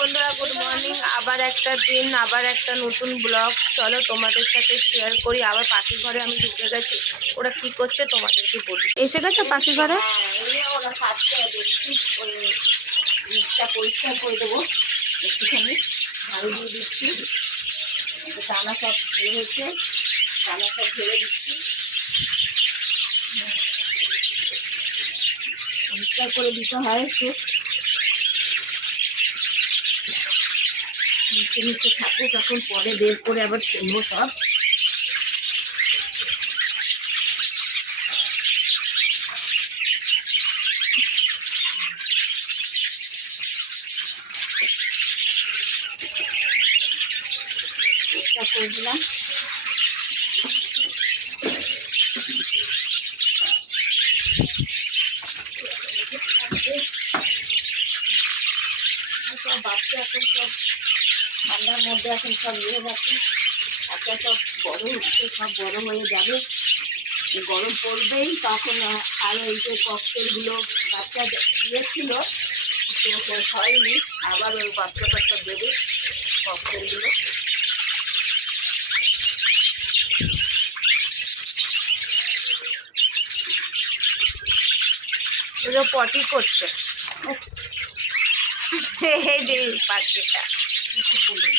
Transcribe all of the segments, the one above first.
বন্ধুরা, good morning. আবার একটা দিন, আবার একটা নতুন ব্লগ। চলো তোমাদের সাথে শেয়ার করি। আবার পাখির ঘরে আমি ঢুকে গেছি। ওরা কি করছে তোমাদেরকে বলি। এসে গেছে পাখির ঘরে? ওরা খাচ্ছে, দেখছি ইটটা পরিষ্কার করে দেবো, একটুখানি ঝাড়ু দিয়ে দিচ্ছি। দানা সব হয়েছে, দানা সব ঢেলে দিচ্ছি, পরিষ্কার করে দিতে হয়। একটু নিচে নিচে থাকুক, এখন পরে বের করে আবার ফেলবো সব। চেষ্টা করে দিলাম। সব বাচ্চা এখন সব ঠান্ডার মধ্যে এখন সব হয়ে যাচ্ছে, বাচ্চা সব বড় হচ্ছে, সব বড় হয়ে যাবে, গরম পড়বেই তখন। আর ওই যে ককটেলগুলো বাচ্চা দিয়েছিল হয়নি, আবার ওই বাচ্চা টাচ্চা দেবে ককটেলগুলো। এগুলো পটি করছে এই যে পাখিটা। বলুন,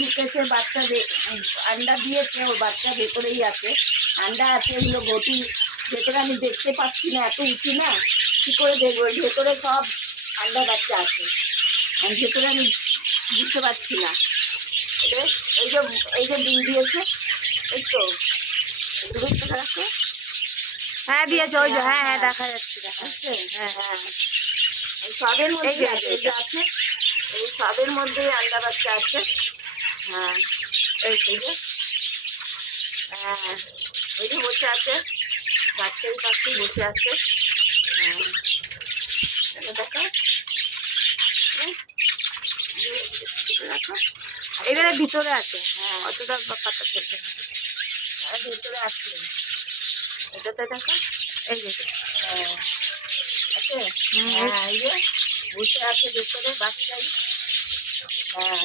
ঢুকেছে বাচ্চা, আন্ডা দিয়েছে, ওর বাচ্চা ভেতরেই আছে, আন্ডা আছে। এগুলো ঘটি ভেতরে আমি দেখতে পাচ্ছি না, এত উঁচু না, কী করে দেখবো? ভেতরে সব আন্ডা বাচ্চা আছে, ভেতরে আমি বুঝতে পারছি না। এই যে ডিম দিয়েছে, এই তো দূরে দেখা যাচ্ছে। হ্যাঁ দিয়েছে, ওই যে হ্যাঁ হ্যাঁ দেখা যাচ্ছে, দেখা যাচ্ছে। হ্যাঁ হ্যাঁ, এই সবের মধ্যে আছে, এই যে আছে, এই সবের মধ্যে আন্ডা বাচ্চা আছে। হ্যাঁ এই যে, হ্যাঁ ওই যে বসে আছে, বাচ্চাই পাখি বসে আছে। হ্যাঁ দেখো, দেখো এদের ভিতরে আছে। হ্যাঁ অতটা পাতা চলবে না। ভেতরে আছে, এটাতে দেখো, এই যে হ্যাঁ আছে, হ্যাঁ এই যে বসে আছে ভেতরে বাচ্চাই। হ্যাঁ